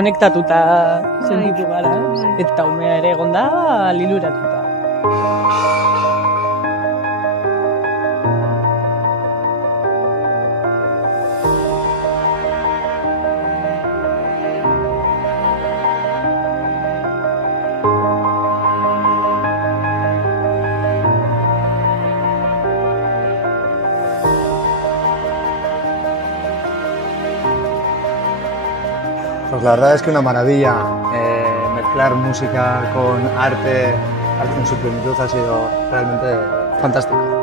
konektatuta sentitu gara. Eta umea ere egon da, liluratuta. Pues la verdad es que una maravilla. Mezclar música con arte en su plenitud ha sido realmente fantástico.